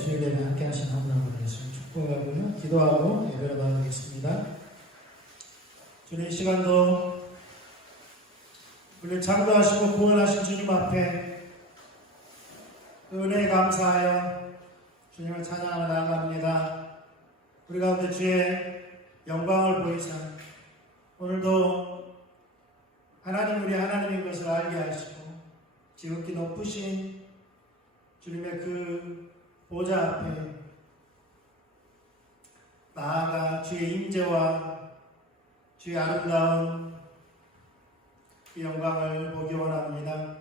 주일 예배 함께 하신 하나님을 축복하고요. 기도하고 예배를 나누겠습니다. 주님, 이 시간도 우리를 창조하시고 구원하신 주님 앞에 그 은혜에 감사하여 주님을 찬양하며 나아갑니다. 우리 가운데 주의 영광을 보이사 오늘도 하나님, 우리 하나님인 것을 알게 하시고 지극히 높으신 주님의 그 보좌 앞에 나아가 주의 임재와 주의 아름다운 이 영광을 보기 원합니다.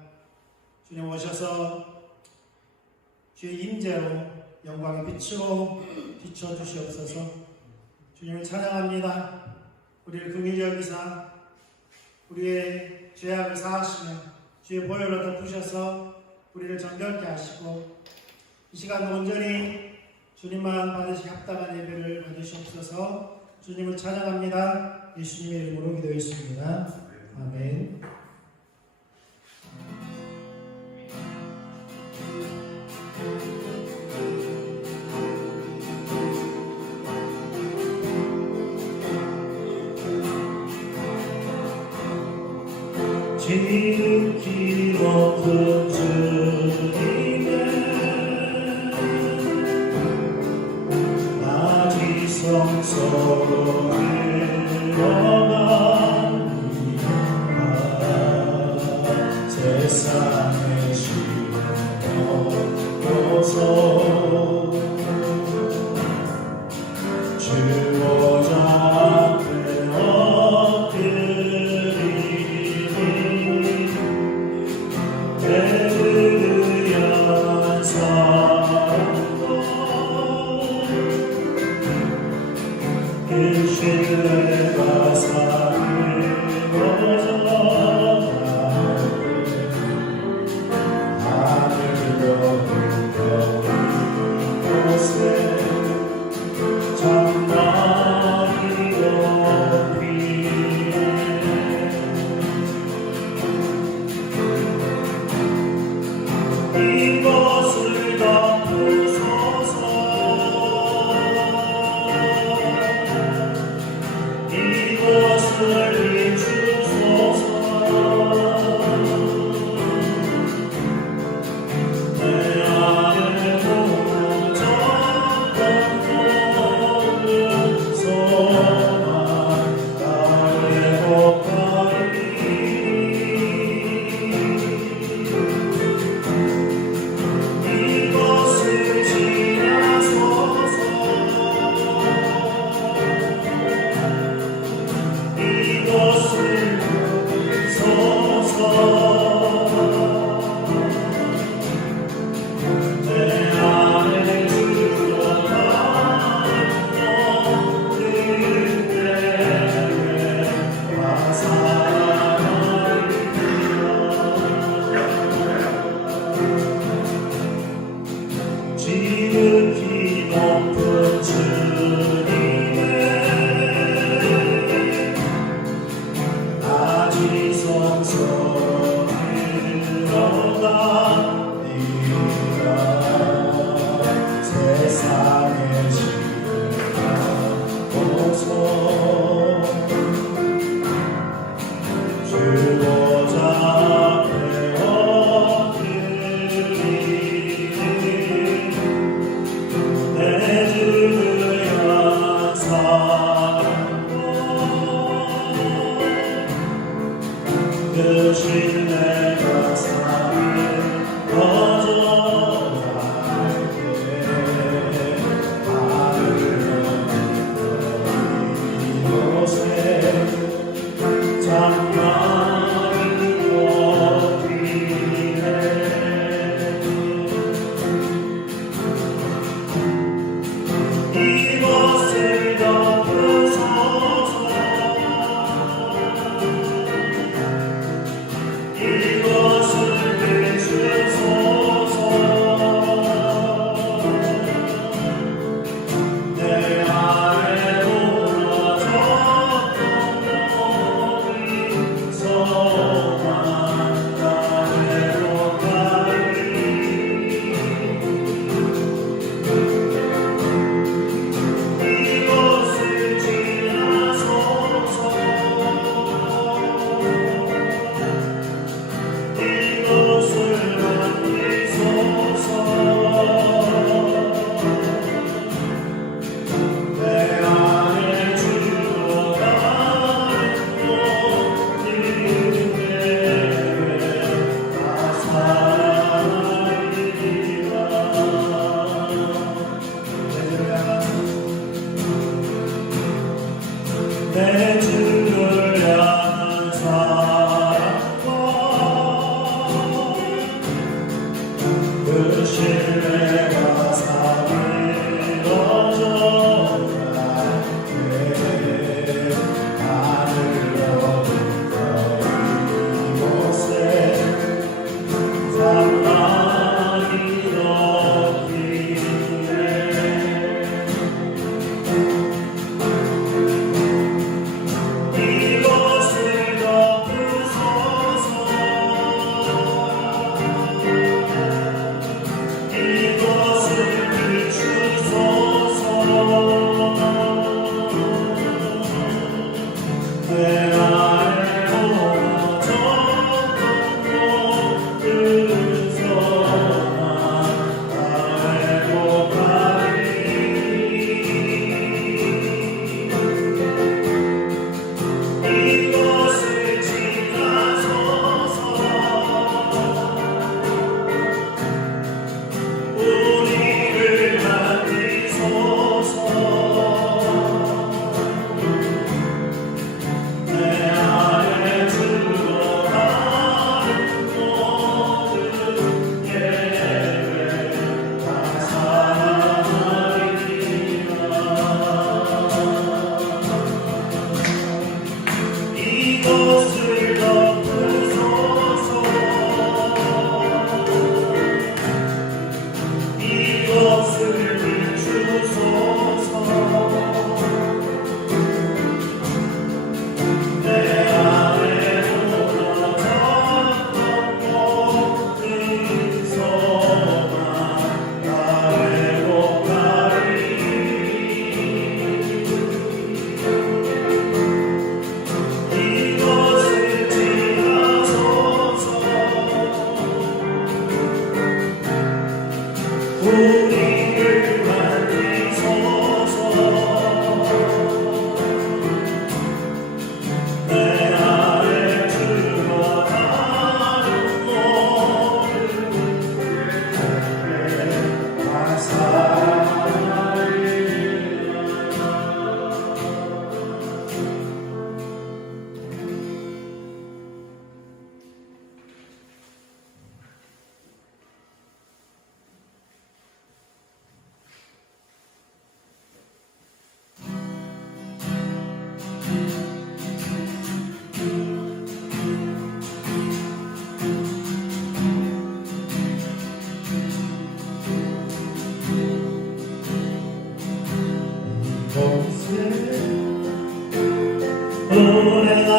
주님 오셔서 주의 임재로 영광의 빛으로 비춰주시옵소서. 주님을 찬양합니다. 우리를 긍휼히 여기사 우리의 죄악을 사하시며 주의 보혈로 덮으셔서 우리를 정결케 하시고 이 시간 온전히 주님만 받으시 합당한 예배를 받으시옵소서. 주님을 찬양합니다. 예수님의 이름으로 기도했습니다. 아멘. 지극히 높은 주님의 나지성소로 내려갑니다. 세상의 시련을 넘어서 주 보좌 앞에 엎드리니 대들으려는 사랑도 그 신뢰가 삶을 거절하네. 하늘도 무거운 곳에 장막이 높이네. 이것을 덮으소서. 이것을 비추소서. 내 안에 무정없는 소망 나의 복하리. 이것을 지나소서. 이것을 부소서. 내 안에 주어가는 너를 때에 화사하리라. 지극히 높은 주님의 나지성소로 들어갑니다. 세상의 시련을 넘어서 주 보좌 앞에 엎드리니 내주를 향한 사랑도 그 신뢰가 삶을 거절하게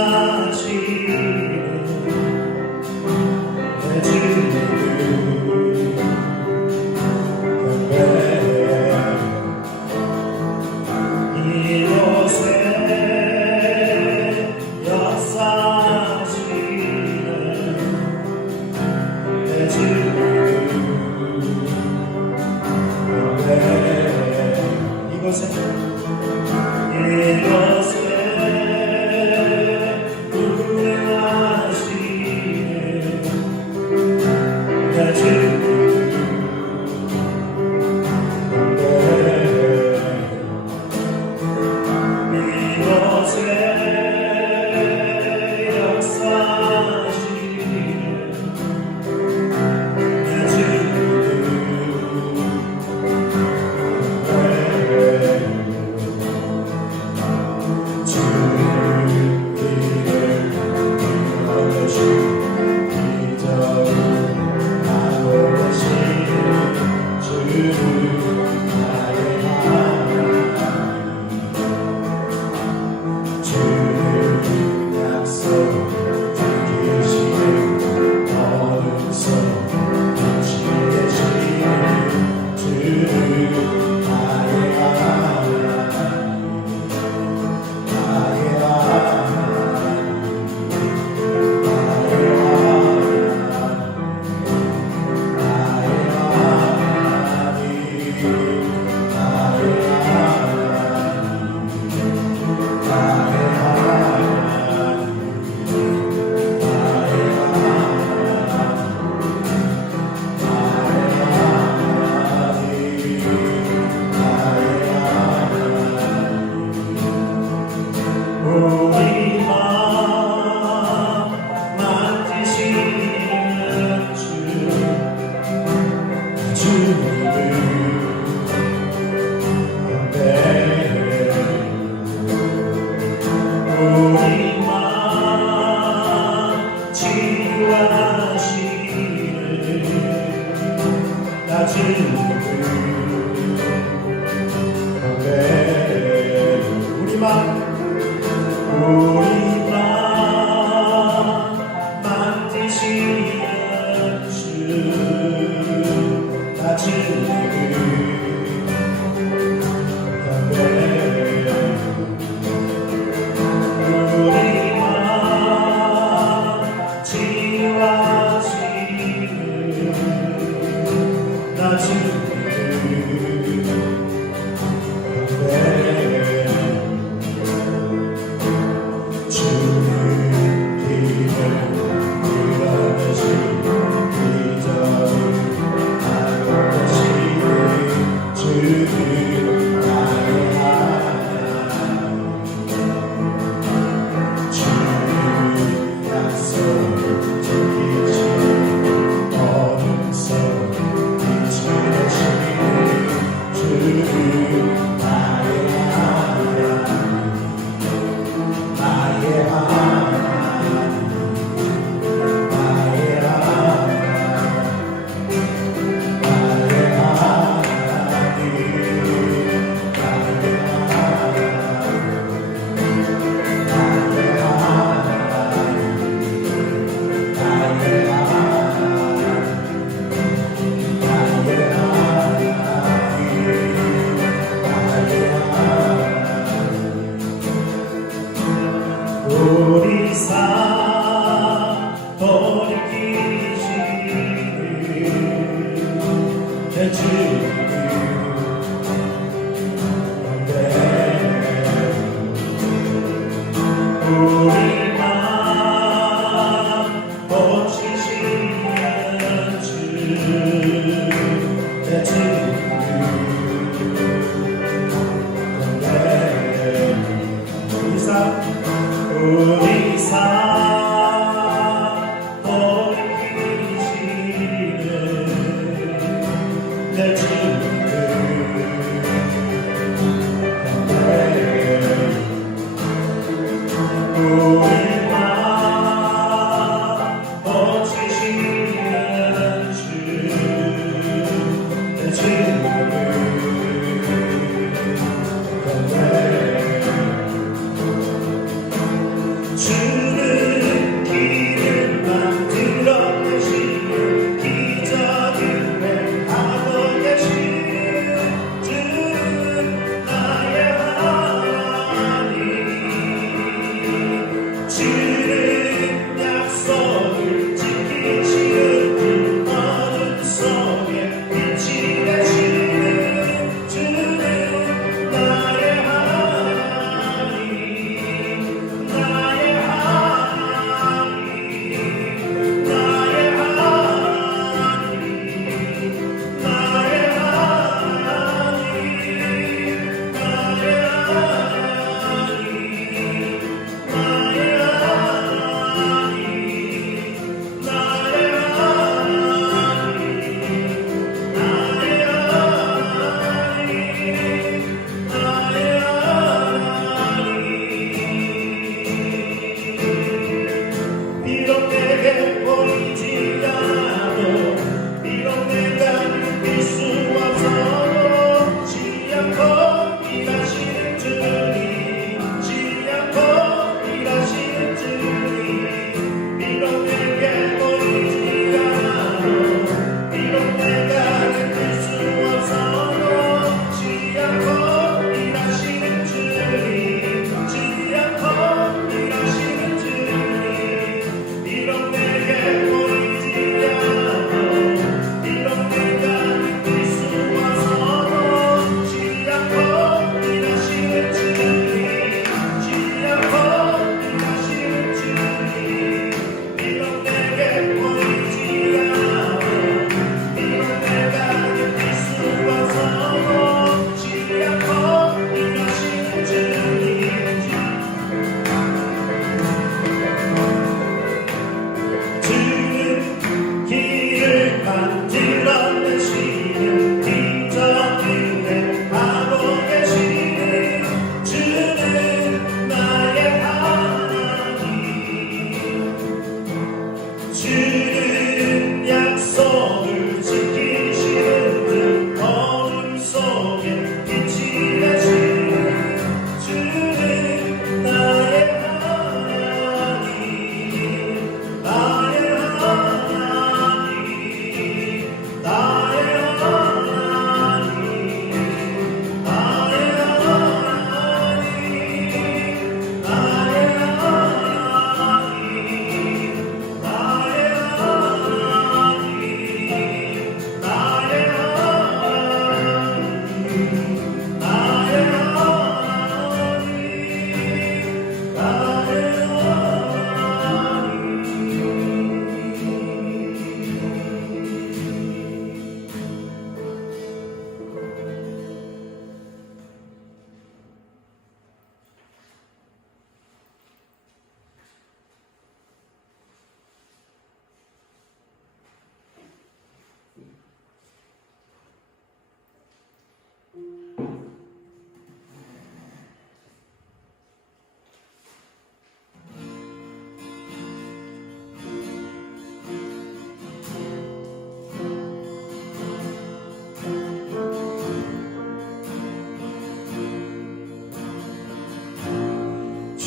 운행하시는 내 주님 이곳에 역사하시는 내 주님 이곳에 운행하시는 내 주님 이곳에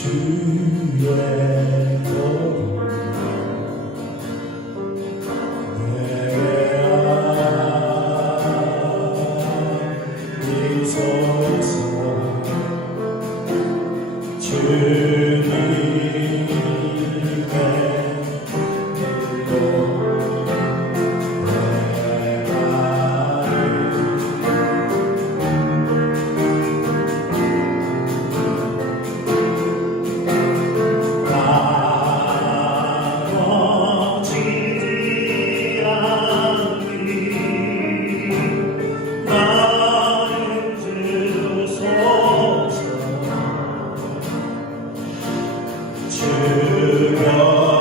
주의 도로 내게 아니소서 주님의 길로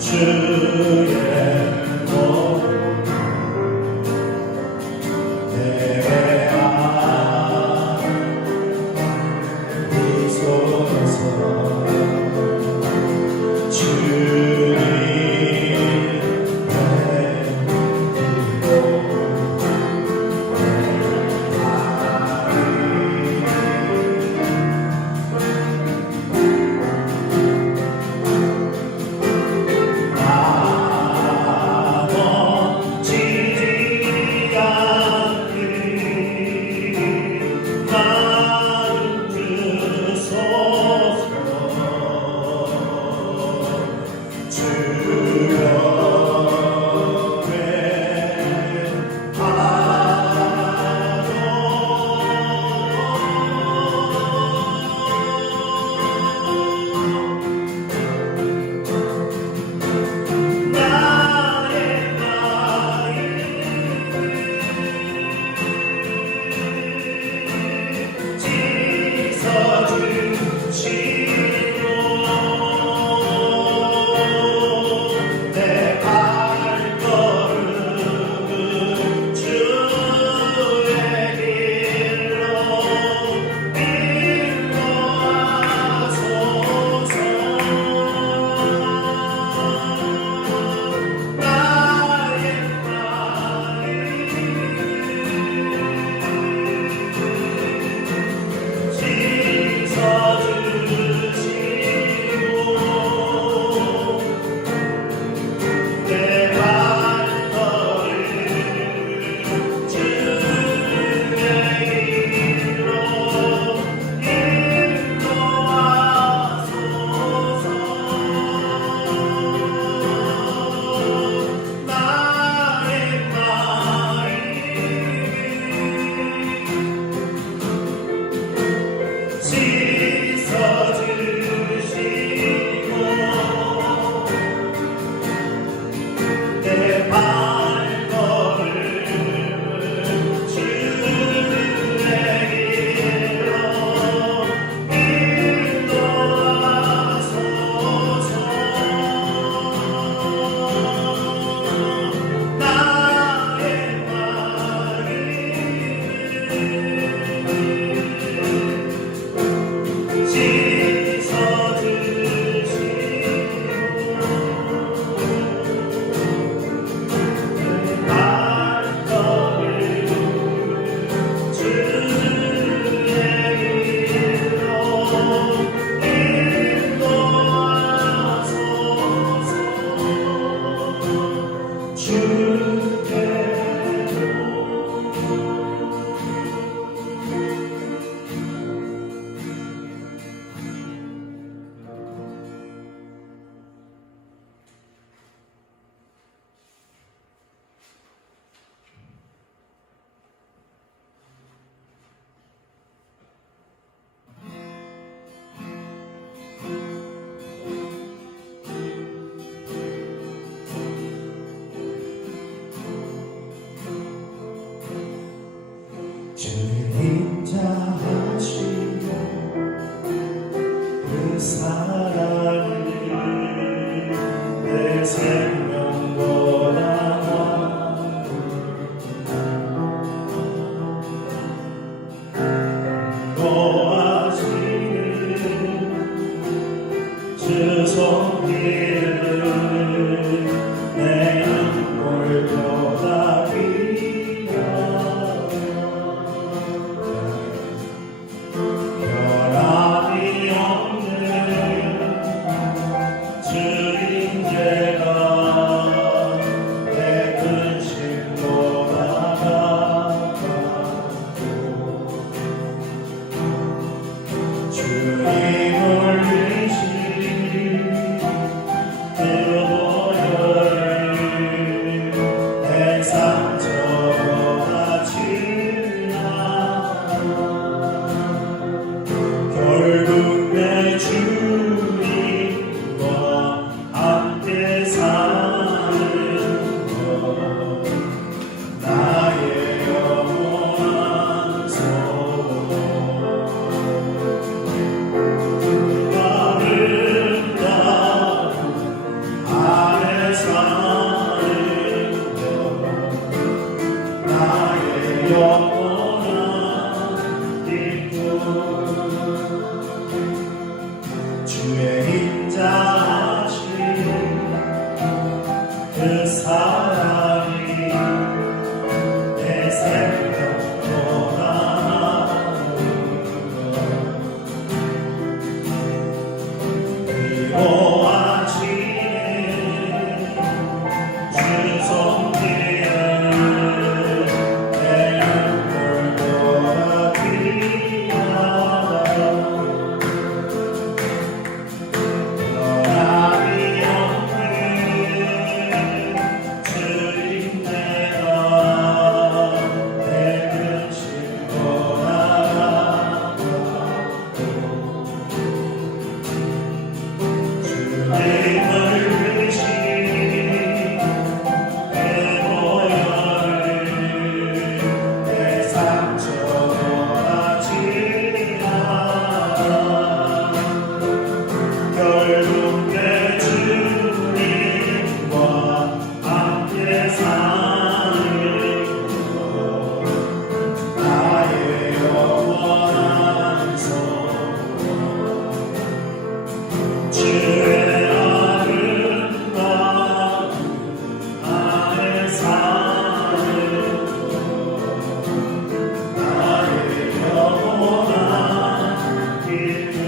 주의 도로 내게 아니소서 주님의 길로 주의 인자하시고 그 사랑이 내 생명보다 주 손길을 내 눈물보다 귀하여 변함이 없는 주인 죄가 내 근심보다 가깝고 주님을 결국 내 주님과 함께 사는 것 나의 영원한 소원 아름다운 안에 사는 것 나의 영원한 기쁨 주의 인자하신 그 사랑이 내 생명보다 그리워하시네 주 손길을 내 눈물보다 귀하다 결국 내 주님과 함께 사는 것 나의 영원한 소원 주의 아름다운 안에 사는 것 나의 영원한 기쁨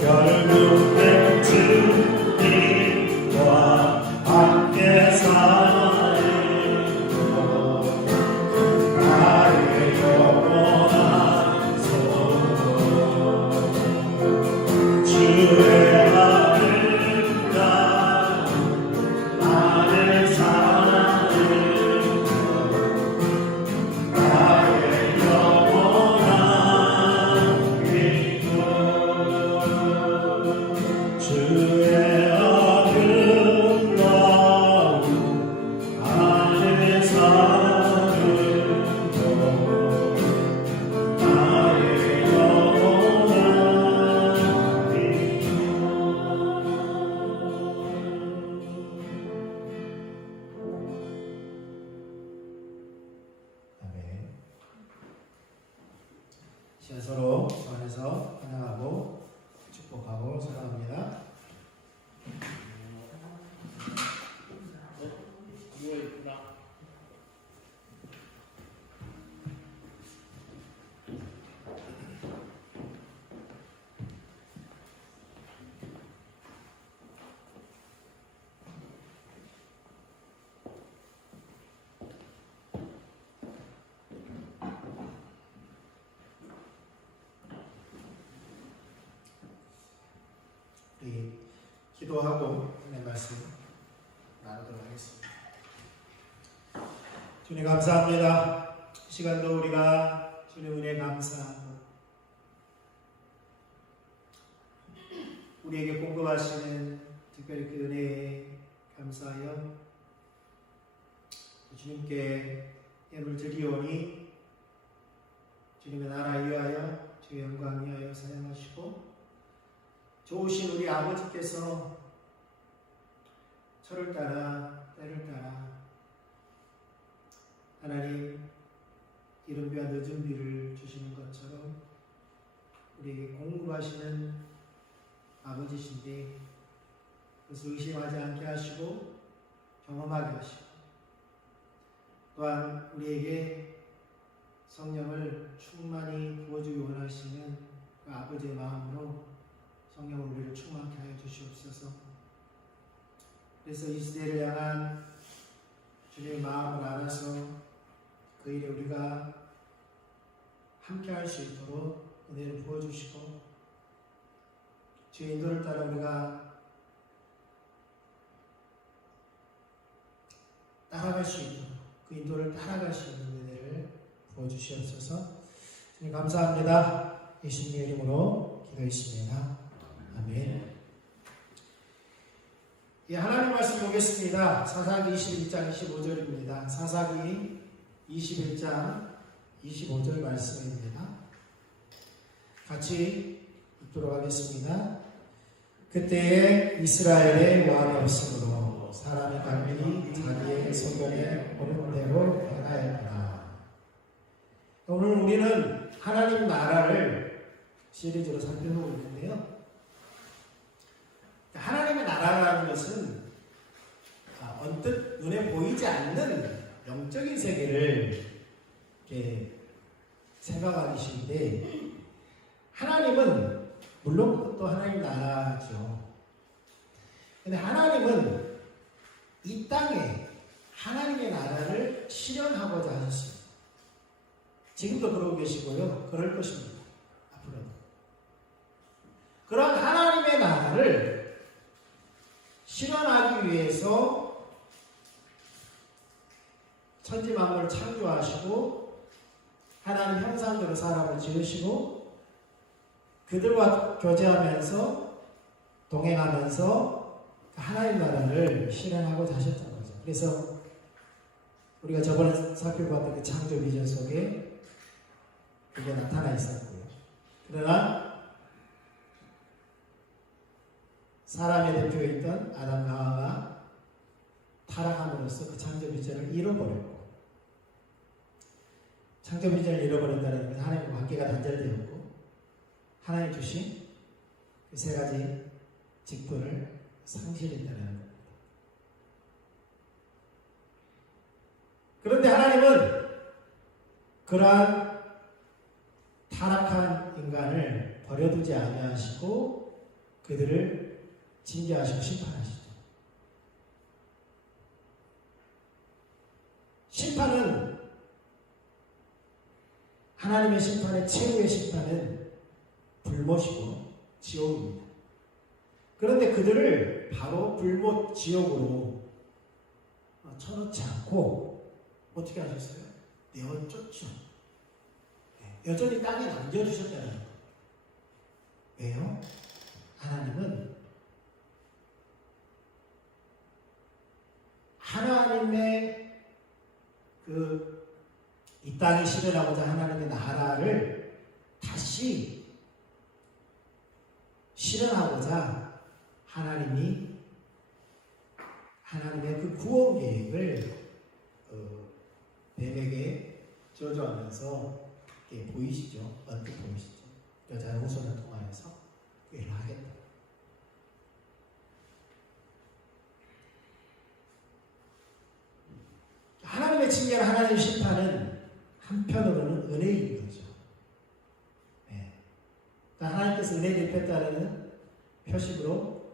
결국 내 주님과 함께 사는 것 나의 영원한 소원 주의 아름다운 안에 사는 것 나의 영원한 기쁨 주의 아름다운 안에 사는 것 나의 영원한 기쁨 아멘. 시간 서로 안에서 환영하고 축복하고 사랑합니다. 누워있구나. 우리 기도하고 내 말씀 나누도록 하겠습니다. 주님 감사합니다. 이 시간도 우리가 주님 은혜 감사하고 우리에게 공급하시는 특별히 그 은혜에 감사하여 주님께 예물 드리오니 주님의 나라 위하여 주의 영광 위하여 사용하시고 좋으신 우리 아버지께서 철을 따라 때를 따라 하나님 이른 비와 늦은 비를 주시는 것처럼 우리에게 공급하시는 아버지신데 그것을 의심하지 않게 하시고 경험하게 하시고 또한 우리에게 성령을 충만히 부어주기 원하시는 그 아버지의 마음으로 성령을 우리를 충만케 하여 주시옵소서. 그래서 이 시대를 향한 주님의 마음을 알아서 그 일에 우리가 함께 할 수 있도록 은혜를 부어주시고 주의 인도를 따라 우리가 따라갈 수 있도록 그 인도를 따라갈 수 있는 은혜를 부어주시옵소서. 주님 감사합니다. 예수님의 이름으로 기도했습니다. 아멘. 예, 하나님 말씀 보겠습니다. 사사기 21장 25절입니다. 사사기 21장 25절 말씀입니다. 같이 읽도록 하겠습니다. 그때에 이스라엘에 왕이 없으므로 사람의 갈등이 자기의 소견에 오는 대로 행하였구나. 오늘 우리는 하나님 나라를 시리즈로 살펴보고 있는데요. 하나님의 나라라는 것은 언뜻 눈에 보이지 않는 영적인 세계를 이렇게 생각하기 쉬운데 하나님은 물론 그것도 하나님 나라죠. 근데 하나님은 이 땅에 하나님의 나라를 실현하고자 하셨습니다. 지금도 그러고 계시고요. 그럴 것입니다. 앞으로도. 그런 하나님의 나라를 실현하기 위해서 천지 만물을 창조하시고 하나님 형상대로 사람을 지으시고 그들과 교제하면서 동행하면서 하나님 나라를 실현하고자 하셨던 거죠. 그래서 우리가 저번에 살펴봤던 그 창조 비전 속에 그게 나타나 있었고요. 그러나 사람의 대표였던 아담과 하와가 타락함으로써 그 창조 비전을 잃어버렸고 창조 비전을 잃어버린다는 것은 하나님과 관계가 단절되었고 하나님 주신 그 세 가지 직분을 상실했다는 겁니다. 그런데 하나님은 그러한 타락한 인간을 버려두지 아니하시고 그들을 징계하시고 심판하시죠. 심판은 하나님의 심판의 최후의 심판은 불못이고 지옥입니다. 그런데 그들을 바로 불못 지옥으로 쳐넣지 않고 어떻게 하셨어요? 내어쫓죠. 여전히 땅에 남겨주셨다는 거예요. 왜요? 하나님은 하나님의 이 땅에 실현하고자 하나님의 나라를 다시 실현하고자 하나님의 그 구원 계획을 뱀에게 저주하면서 보이시죠? 언뜻 보이시죠? 여자의 후손을 통하여서 그를 하겠다. 하나님의 징계와 하나님의 심판은 한편으로는 은혜인 거죠. 네. 하나님께서 은혜 베풀었다는 표식으로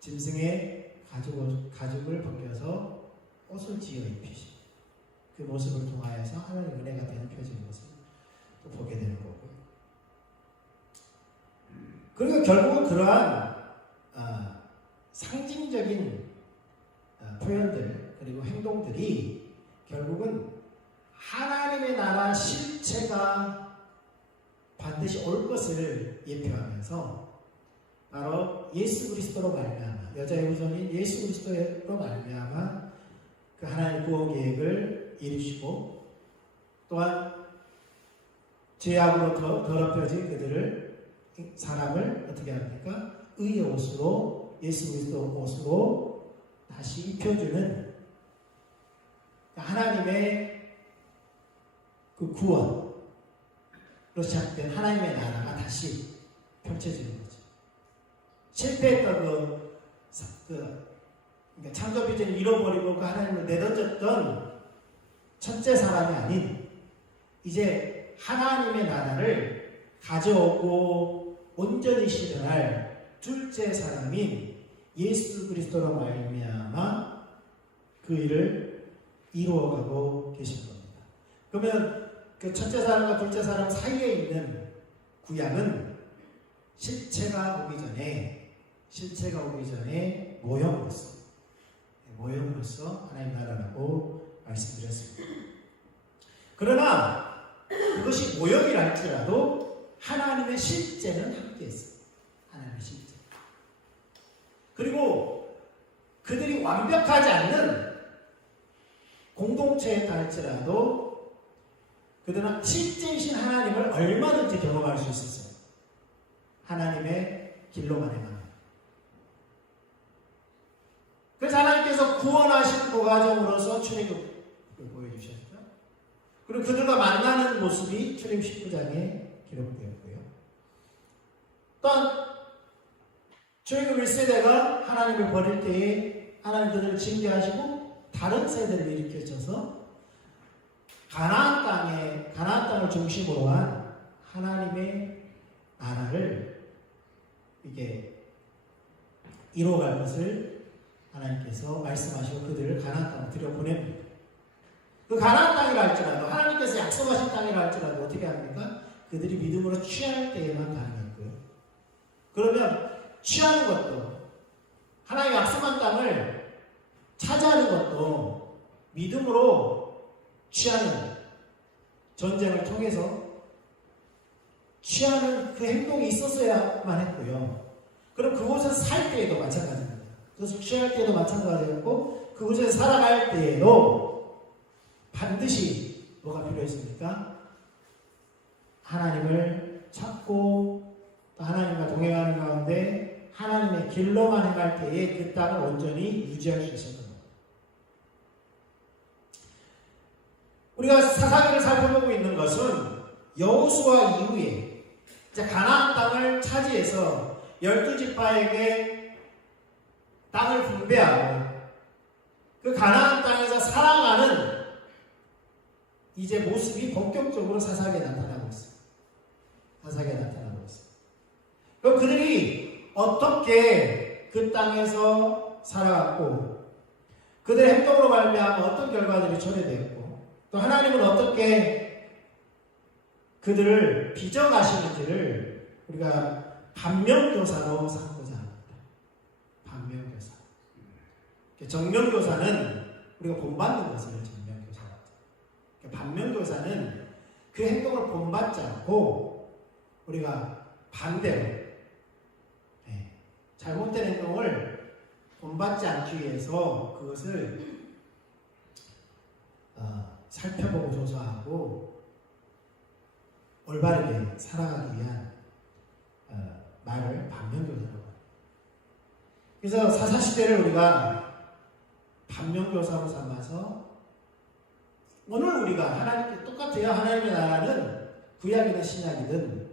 짐승의 가죽을 벗겨서 옷을 지어 입히시. 그 모습을 통하여서 하나님의 은혜가 되는 표적인 것을 또 보게 되는 거고요. 그리고 결국은 그러한 상징적인 표현들 그리고 행동들이 결국은 하나님의 나라 실체가 반드시 올 것을 예표하면서 바로 예수 그리스도로 말미암아 여자의 후손인 예수 그리스도로 말미암아 그 하나님의 구원 계획을 이루시고 또한 죄악으로 더럽혀진 그들을 사람을 어떻게 합니까? 의의 옷으로 예수 그리스도 옷으로 다시 입혀주는 하나님의 그 구원으로 시작된 하나님의 나라가 다시 펼쳐지는 거죠. 실패했던 그러니까 창조 비전을 잃어버리고 그 하나님을 내던졌던 첫째 사람이 아닌 이제 하나님의 나라를 가져오고 온전히 실현할 둘째 사람인 예수 그리스도로 말미암아 그 일을 이루어가고 계신 겁니다. 그러면 그 첫째 사람과 둘째 사람 사이에 있는 구약은 실체가 오기 전에 모형으로서 하나님 나라라고 말씀드렸습니다. 그러나 그것이 모형이라 할지라도 하나님의 실제는 함께 있어요. 하나님의 실제. 그리고 그들이 완벽하지 않는 공동체에 할지라도 그들은 실제이신 하나님을 얼마든지 경험할 수 있었어요. 하나님의 길로만 행하면. 그래서 하나님께서 구원하신 그 과정으로서 출애굽을 보여주셨죠. 그리고 그들과 만나는 모습이 출애굽 19장에 기록되었고요. 또한 출애굽 1세대가 하나님을 버릴 때에 하나님 그들을 징계하시고 다른 세대를 일으켜줘서 가나안 땅을 중심으로 한 하나님의 나라를 이게 이루어갈 것을 하나님께서 말씀하시고 그들을 가나안 땅으로 들여보냅니다. 그 가나안 땅이라 할지라도 하나님께서 약속하신 땅이라 할지라도 어떻게 합니까? 그들이 믿음으로 취할 때에만 가능했고요. 그러면 취하는 것도 하나님의 약속한 땅을 차지하는 것도 믿음으로 취하는 전쟁을 통해서 취하는 그 행동이 있었어야만 했고요. 그럼 그곳에서 살 때에도 마찬가지입니다. 그것을 취할 때에도 마찬가지였고 그곳에서 살아갈 때에도 반드시 뭐가 필요했습니까? 하나님을 찾고 또 하나님과 동행하는 가운데 하나님의 길로만 행할 때에 그 땅을 온전히 유지할 수 있었던 겁니다. 우리가 사사기를 살펴보고 있는 것은 여호수아 이후에 가나안 땅을 차지해서 12지파에게 땅을 분배하고 그 가나안 땅에서 살아가는 이제 모습이 본격적으로 사사기에 나타나고 있습니다. 사사기에 나타나고 있습니다. 그럼 그들이 어떻게 그 땅에서 살아갔고 그들의 행동으로 말미암아 어떤 결과들이 초래되었고 또 하나님은 어떻게 그들을 빚어가시는지를 우리가 반면교사로 삼고자 합니다. 반면교사. 정면교사는 우리가 본받는 것을 정면교사입니다. 반면교사는 그 행동을 본받지 않고 우리가 반대로 잘못된 행동을 본받지 않기 위해서 그것을 살펴보고 조사하고 올바르게 살아가기 위한 말을 반면교사라고 합니다. 그래서 사사시대를 우리가 반면교사로 삼아서 오늘 우리가 하나님께 똑같아요. 하나님의 나라는 구약이든 신약이든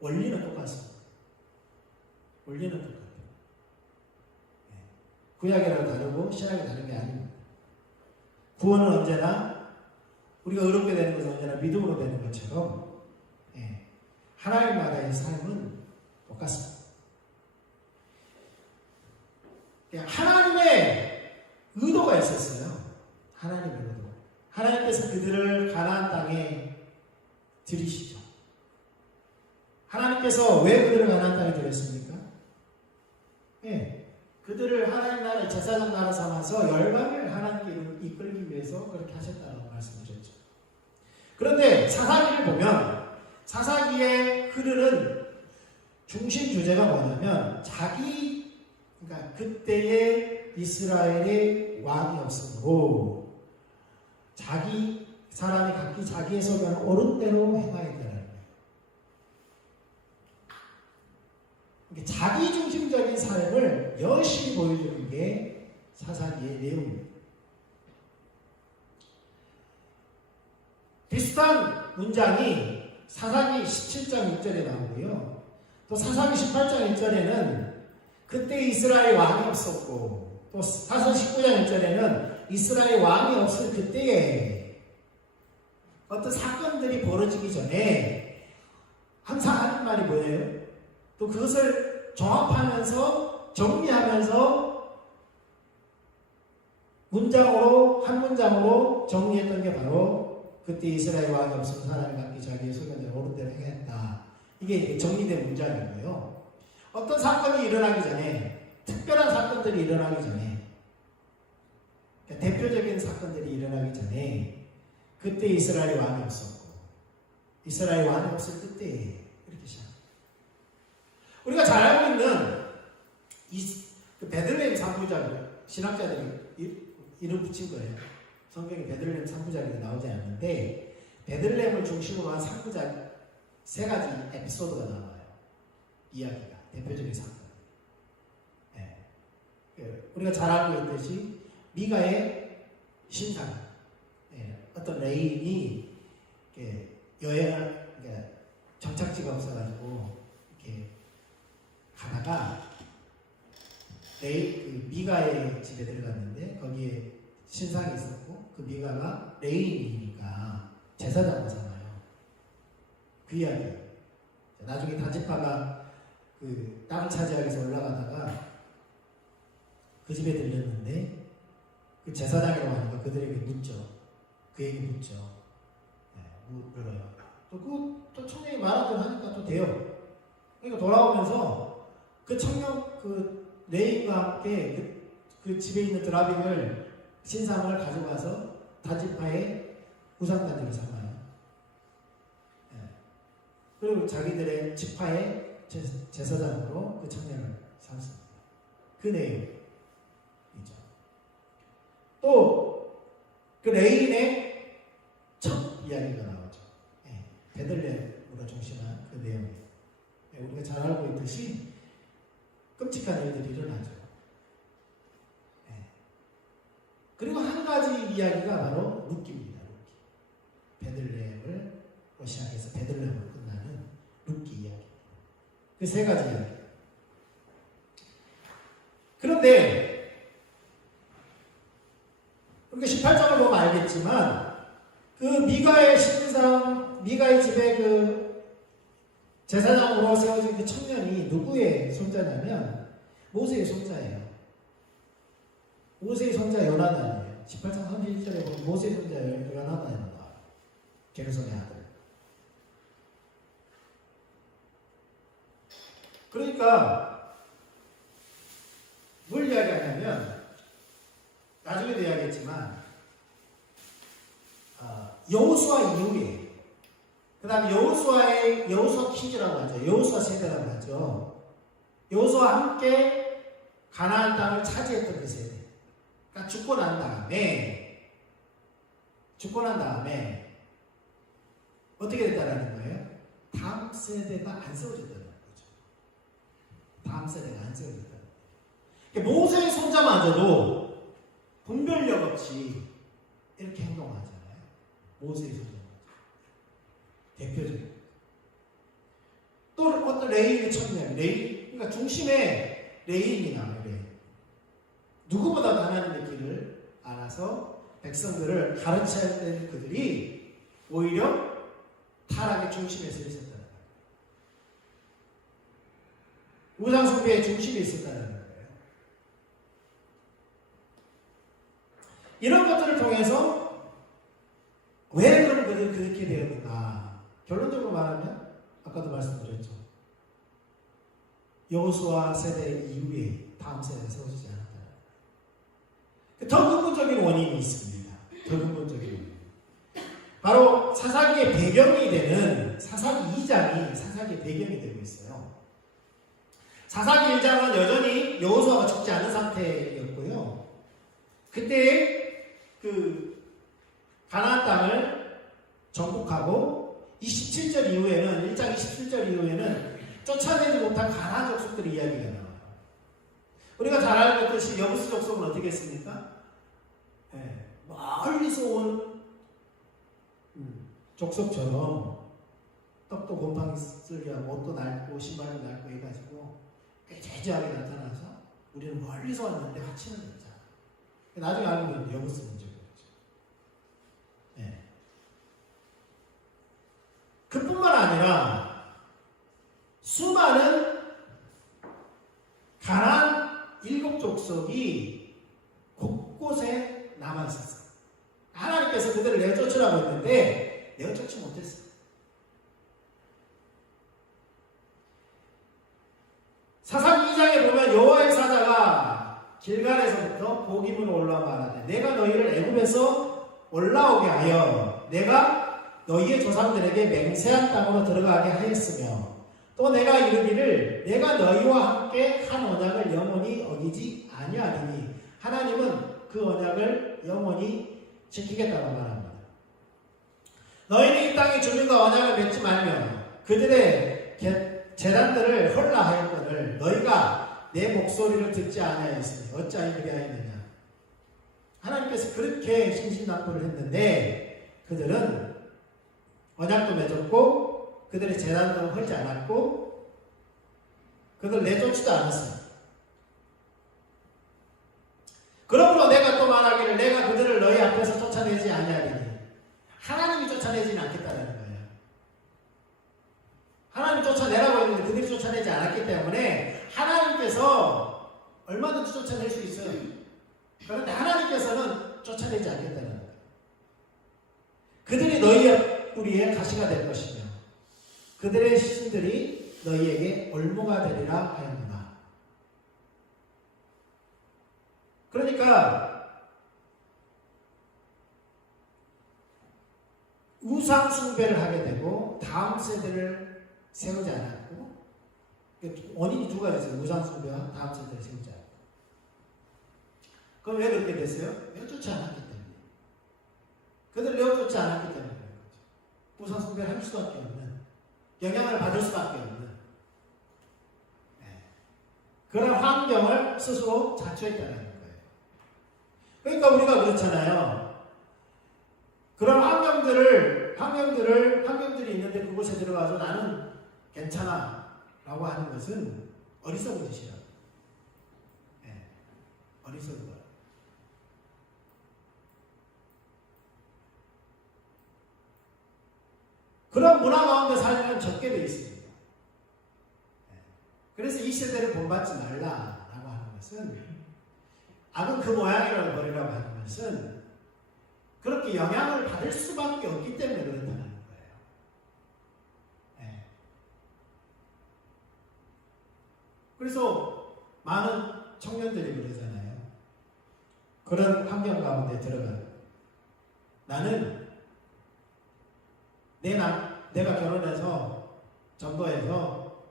원리는 똑같습니다. 원리는 똑같아요. 구약이라고 다르고 신약이 다른 게 아닙니다. 구원은 언제나 우리가 의롭게 되는 것은 언제나 믿음으로 되는 것처럼 하나님 나라의 삶은 똑같습니다. 하나님의 의도가 있었어요. 하나님의 의도. 하나님께서 그들을 가나안 땅에 들이시죠. 하나님께서 왜 그들을 가나안 땅에 들였습니까? 그들을 하나님 나라의 제사장 나라 삼아서 열방을 하나님께 이끌기 위해서 그렇게 하셨다고 말씀드렸죠. 그런데 사사기를 보면 사사기에 흐르는 중심 주제가 뭐냐면 그러니까 그때의 이스라엘의 왕이 없으므로 사람이 각기 자기의 소견을 옳은 대로 행하여야 되는 거예요. 그러니까 자기중심적인 삶을 열심히 보여주는 게 사사기의 내용입니다. 비슷한 문장이 사사기 17장 1절에 나오고요. 또 사사기 18장 1절에는 그때 이스라엘 왕이 없었고, 또 사사기 19장 1절에는 이스라엘 왕이 없을 그때에 어떤 사건들이 벌어지기 전에 항상 하는 말이 뭐예요? 또 그것을 종합하면서 정리하면서 문장으로 한 문장으로 정리했던 게 바로 그때 이스라엘 왕이 없으면 사람이 각기 자기의 소견대로 옳은 대로 행했다. 이게 정리된 문장이고요. 어떤 사건이 일어나기 전에, 특별한 사건들이 일어나기 전에, 그러니까 대표적인 사건들이 일어나기 전에 그때 이스라엘 왕이 없었고 이스라엘 왕이 없을 그때에 이렇게 시작합니다. 우리가 잘 알고 있는 그 베들레헴 산부작, 신학자들이 이름 붙인 거예요. 성경에 베들레헴 산부작이 나오지 않는데 베들레헴을 중심으로 한 산부작 3가지 에피소드가 나와요. 이야기가 대표적인 사건. 네. 우리가 잘 알고 있듯이 미가의 신상, 네. 어떤 레인이 여행을 정착지가 없어가지고 이렇게 가다가 미가의 집에 들어갔는데 거기에 신상이 있었고 그 미가가 레인이니까 제사장이잖아요. 그 이야기. 나중에 다지파가 그 땅을 차지하기 위해서 올라가다가 그 집에 들렸는데 그 제사장이라고 하니까 그들에게 묻죠. 그에게 묻죠. 네, 물어요. 또 청년이 말한 대로 하니까 또 돼요. 그러니까 돌아오면서 그 청년 그 레인과 함께 그 집에 있는 드라빅을 신상을 가져가서 다지파의 우상단에게 삼아요. 네. 그리고 자기들의 지파의 제사장으로 그 청년을 삼습니다. 그 내용이죠. 또 그 레인의 첫 이야기가 나오죠. 네. 베들레헴으로 중심한 그 내용이에요. 네. 우리가 잘 알고 있듯이 끔찍한 일들이 일어나죠. 네. 그리고 한 가지 이야기가 바로 룻기입니다. 베들레헴을 시작해서 베들레헴으로 끝나는 룻기 이야기. 그 3가지 이야기. 그런데 우리가 18장을 보면 알겠지만 그 미가의 신상, 미가의 집에 그 제사장으로 세워진 그 청년이 누구의 손자냐면 모세의 손자예요. 모세의 손자 요나단이에요. 18장 31절에 보면 모세의 손자 요나단이 나와요. 게르손의 아들. 그러니까 뭘 이야기하냐면 나중에도 이야기했지만 여호수아 이후에 그 다음에 여호수아 킹이라고 하죠. 여호수아 세대라고 하죠. 여호수아와 함께 가나안 땅을 차지했던 그 세대. 그러니까 죽고 난 다음에 어떻게 됐다라는 거예요? 다음 세대가 안 세워졌다는 거죠. 다음 세대가 안 세워졌다는 거예요. 그러니까 모세의 손자마저도 분별력 없이 이렇게 행동하잖아요. 모세의 손자. 대표적인. 또 어떤 레인의 청년, 그러니까 중심에 레인이 나와요. 레인. 누구보다 가나안의 길을 알아서 백성들을 가르쳐야 될 그들이 오히려 타락의 중심에 서 있었다는 거예요. 우상숭배의 중심에 있었다는 거예요. 이런 것들을 통해서 왜 그런 그들이 그렇게 되었는가? 결론적으로 말하면 아까도 말씀드렸죠. 여호수아 세대 이후에 다음 세대가 세워지지 않았다. 더 근본적인 원인이 있습니다. 더 근본적인 원인. 바로 사사기의 배경이 되는 사사기 2장이 사사기의 배경이 되고 있어요. 사사기 1장은 여전히 여호수아가 죽지 않은 상태였고요. 그때 그 가나안 땅을 정복하고 27절 이후에는 1장 27절 이후에는 쫓아내지 못한 가나안 족속들의 이야기가 나와요. 우리가 잘 알고 있듯이 여부스 족속은 어떻게 했습니까? 멀리서 온 족속처럼 떡도 곰팡이 쓸게 하고 옷도 낡고 신발도 낡고 해가지고 꾀죄죄하게 나타나서 우리는 멀리서 왔는데 하치는 거죠. 나중에 알고 보면 여부스 문제가 있죠. 그뿐만 아니라 수많은 가나안 7족속이 곳곳에 남아있었어요. 하나님께서 그들을 내쫓으라고 했는데 내쫓지 못했어요. 사상 2장에 보면 여호와의 사자가 길갈에서부터 보기문으로 올라와 말하되 내가 너희를 애굽에서 올라오게 하여 내가 너희의 조상들에게 맹세한 땅으로 들어가게 하였으며 또 내가 이르기를 내가 너희와 함께 한 언약을 영원히 어기지 아니하리니 하나님은 그 언약을 영원히 지키겠다고 말합니다. 너희는 이 땅의 주민과 언약을 맺지 말며 그들의 제단들을 헐라하였거늘 너희가 내 목소리를 듣지 아니하였으니 어찌하여 그리 하였느냐. 하나님께서 그렇게 신신당부를 했는데 그들은 언약도 맺었고 그들의 제단도 헐지 않았고 그들 내쫓지도 않았어요. 그러므로 내가 또 말하기를 내가 그들을 너희 앞에서 쫓아내지 아니하리니 하나님이 쫓아내지는 않겠다는 거예요. 하나님이 쫓아내라고 했는데 그들이 쫓아내지 않았기 때문에 하나님께서 얼마든지 쫓아낼 수 있어요. 그런데 하나님께서는 쫓아내지 않겠다는 거예요. 그들이 너희의 뿌리에 가시가 될 것이며 그들의 신들이 너희에게 올무가 되리라 하였구나. 그러니까 우상 숭배를 하게 되고 다음 세대를 세우지 않았고 원인이 두 가지 있어요. 우상 숭배와 다음 세대를 세우지 않았고. 그럼 왜 그렇게 됐어요? 내쫓지 않았기 때문에. 그들을 내쫓지 않았기 때문에 그런 거죠. 우상 숭배를 할 수밖에 없는 영향을 받을 수밖에 없는 그런 환경을 스스로 자초했다는 거예요. 그러니까 우리가 그렇잖아요. 그런 환경들이 있는데 그곳에 들어가서 나는 괜찮아 라고 하는 것은 어리석은 짓이라고. 어리석은 거예요. 그런 문화 가운데 살면 적게 되어 있습니다. 그래서 이 세대를 본받지 말라라고 하는 것은 악은 그 모양이라고 버리라고 하는 것은 그렇게 영향을 받을 수밖에 없기 때문에 그렇다는 거예요. 그래서 많은 청년들이 그러잖아요. 그런 환경 가운데 들어가요. 나는 내가 결혼해서 전도해서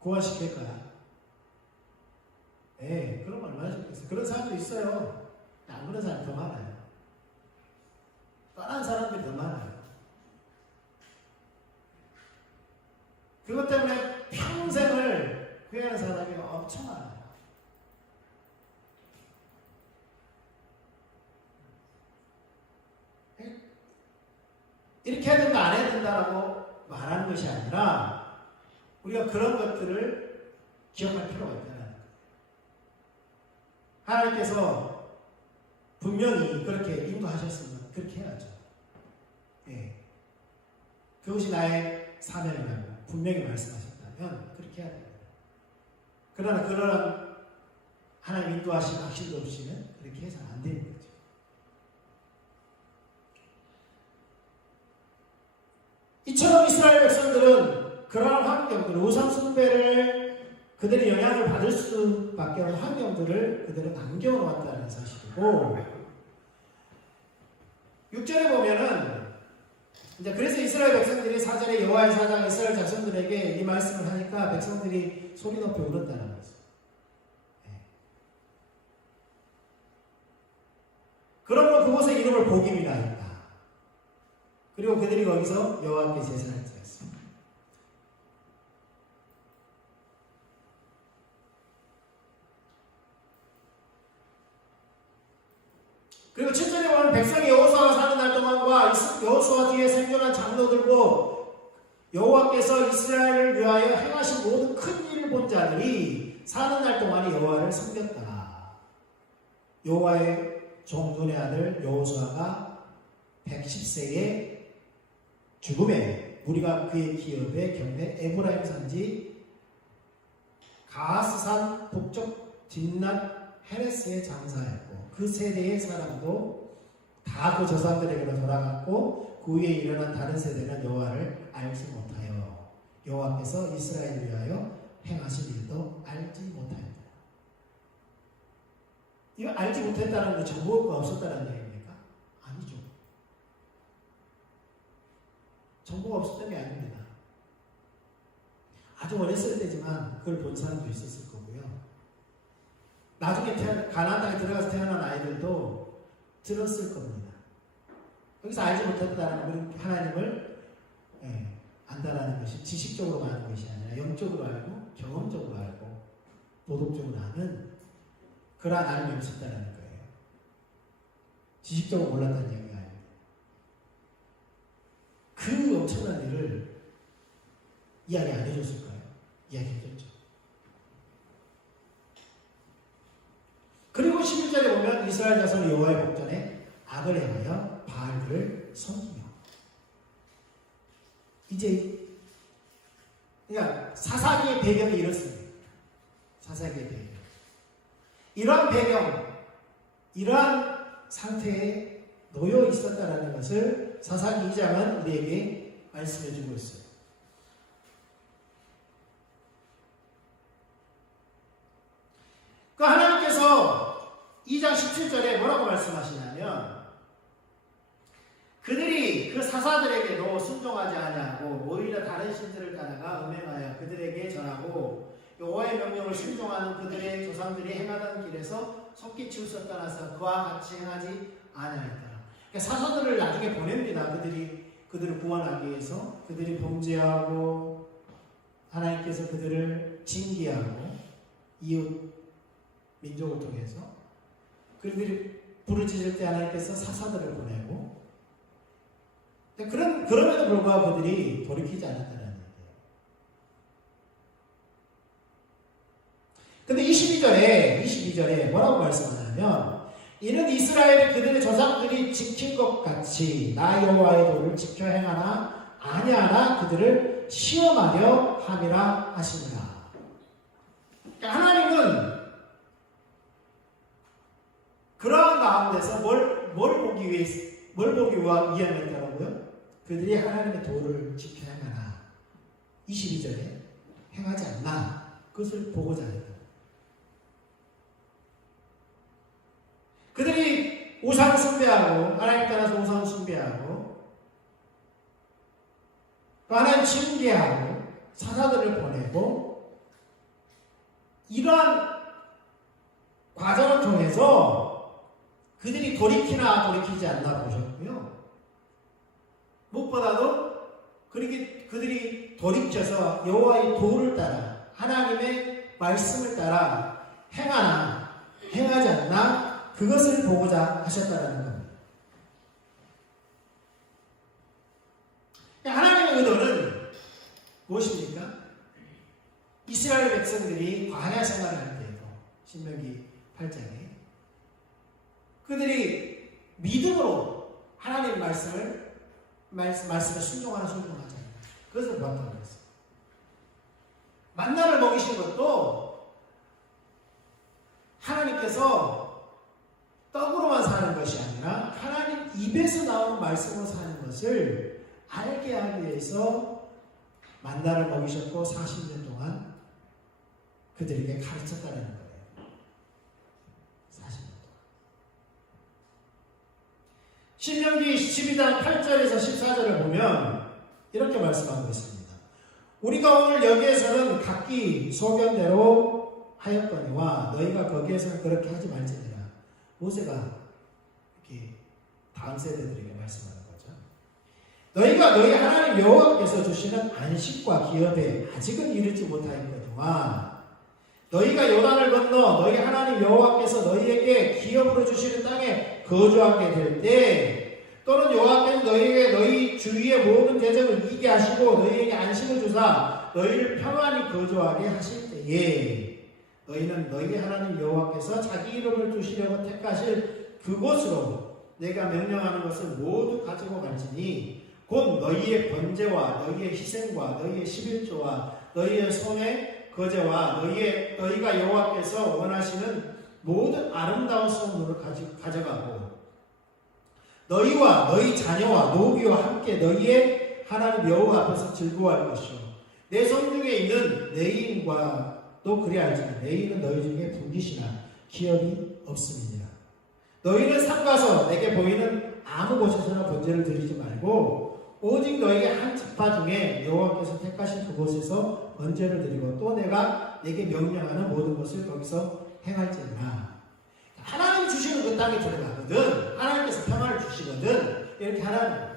구원시킬 거야. 그럼 얼마나 좋겠어요. 그런 사람도 있어요. 안 그런 사람이 더 많아요. 떠난 사람들이 더 많아요. 그것 때문에 평생을 후회하는 사람이 엄청 많아요. 이렇게 해야 된다, 안 해야 된다라고 말하는 것이 아니라 우리가 그런 것들을 기억할 필요가 있다는 거예요. 하나님께서 분명히 그렇게 인도하셨으면 그렇게 해야죠. 그것이 나의 사명이라고 분명히 말씀하셨다면 그렇게 해야 됩니다. 그러나 그런 하나님 인도하신 확신도 없이는 그렇게 해서는 안 되는 거죠. 이처럼 이스라엘 백성들은 그러한 환경들, 우상 숭배를 그들의 영향을 받을 수밖에 없는 환경들을 그들은 남겨놓았다는 사실이고 6절에 보면은 이제 그래서 이스라엘 백성들이 4절에 여호와의 사자가 이스라엘 자손들에게 이 말씀을 하니까 백성들이 소리 높여 울었다는 거죠. 그러므로 그곳의 이름을 복임이라 했다. 그리고 그들이 거기서 여호와께 제사를 드렸습니다. 그리고 7절에 보면 백성이 여호수아가 사는 날 동안과 여호수아 뒤에 생존한 장로들고 여호와께서 이스라엘을 위하여 행하신 모든 큰 일을 본 자들이 사는 날 동안에 여호와를 섬겼다. 여호와의 종 눈의 아들 여호수아가 110세에 죽음에 우리가 그의 기업의 경내 에브라임 산지 가하스산 북쪽 딥낫 헤레스에 장사했고 그 세대의 사람도 다 그 조상들에게로 돌아갔고 그 위에 일어난 다른 세대는 여호와를 알지 못하여 여호와께서 이스라엘을 위하여 행하신 일도 알지 못하였다. 이거 알지 못했다는 건 정보가 없었다는 얘기입니까? 아니죠. 정보가 없었던 게 아닙니다. 아주 어렸을 때지만 그걸 본 사람도 있었을 거고요. 나중에 가나안 땅에 들어가서 태어난 아이들도 들었을 겁니다. 여기서 알지 못했다는 건 하나님을 안다라는 것이 지식적으로 아는 것이 아니라 영적으로 알고 경험적으로 알고 도덕적으로 아는 그러한 알음이 없었다는 거예요. 지식적으로 몰랐다는 얘기가 아닙니다. 그 엄청난 일을 이야기 안 해줬을까요? 이야기 해줬죠. 그리고 11절에 보면 이스라엘 자손이 여호와의 복전에 악을 행하여 바알들을 섬기며 이제 그러니까 사사기의 배경이 이렇습니다. 사사기의 배경. 이러한 배경, 이러한 상태에 놓여 있었다는 것을 사사기 2장은 우리에게 말씀해 주고 있어요. 그 하나님께서 2장 17절에 뭐라고 말씀하시냐면 그들이 그 사사들에게도 순종하지 아니하고 오히려 다른 신들을 따라가 음행하여 그들에게 전하고 여호와의 명령을 순종하는 그들의 조상들이 행하던 길에서 속기치우서 떠나서 그와 같이 행하지 아니하였더라. 그러니까 사사들을 나중에 보냅니다. 그들을 구원하기 위해서 그들이 범죄하고 하나님께서 그들을 징계하고 이웃 민족을 통해서 그들이 부르짖을 때 하나님께서 사사들을 보내고 그럼에도 불구하고 그들이 돌이키지 않았다는 얘기예요. 근데 22절에 뭐라고 말씀하냐면 이는 이스라엘이 그들의 조상들이 지킨 것 같이 나 여호와의 도를 지켜 행하나 아니하나 그들을 시험하려 함이라 하시니라. 그러니까 하나님은 그러한 가운데서 뭘 보기 위함이었다고요? 그들이 하나님의 도를 지켜 행하나 22절에 행하지 않나 그것을 보고자 했다. 그들이 우상 숭배하고 하나님 따라서 우상 숭배하고 하나님 징계하고 사사들을 보내고 이러한 과정을 통해서 그들이 돌이키나 돌이키지 않나 보셨고요. 무엇보다도 그들이 돌이켜서 여호와의 도를 따라 하나님의 말씀을 따라 행하나 행하지 않나 그것을 보고자 하셨다는 겁니다. 하나님의 의도는 무엇입니까? 이스라엘 백성들이 광야 생활을 할 때에도 신명기 8장에 그들이 믿음으로 하나님의 말씀에 순종하지 않는 그것을 보았다고 했어요. 만나를 먹이신 것도 하나님께서 떡으로만 사는 것이 아니라 하나님 입에서 나오는 말씀으로 사는 것을 알게 하기 위해서 만나를 먹이셨고 40년 동안 그들에게 가르쳤다는 거예요. 40년 동안. 신명기 12장 8절에서 14절을 보면 이렇게 말씀하고 있습니다. 우리가 오늘 여기에서는 각기 소견대로 하였거니와 너희가 거기에서는 그렇게 하지 말지니라. 모세가 이렇게 다음 세대들에게 말씀하는 거죠. 너희가 너희 하나님 여호와께서 주시는 안식과 기업에 아직은 이르지 못하였거니와 너희가 요단을 건너 너희 하나님 여호와께서 너희에게 기업으로 주시는 땅에 거주하게 될 때 또는 여호와께서 너희에게 너희 주위의 모든 대적을 이기게 하시고 너희에게 안식을 주사 너희를 평안히 거주하게 하실 때에 너희는 너희 하나님 여호와께서 자기 이름을 두시려고 택하실 그곳으로 내가 명령하는 것을 모두 가지고 갈지니 곧 너희의 번제와 너희의 희생과 너희의 11조와 너희의 손의 거제와 너희가 여호와께서 원하시는 모든 아름다운 성물을 가져가고 너희와 너희 자녀와 노비와 함께 너희의 하나님 여호와 앞에서 즐거워할 것이요 내 성 중에 있는 레위인과도 그리할지니 레위인은 너희 중에 분깃이나 기업이 없습니다. 너희는 삼가서 내게 보이는 아무 곳에서나 번제를 드리지 말고 오직 너희의 한 지파 중에 여호와께서 택하신 그곳에서 번제를 드리고 또 내가 내게 명령하는 모든 것을 거기서 행할지니라. 하나님 주시는 그 땅에 들어가거든 하나님께서 평안을 주시거든 이렇게 하나님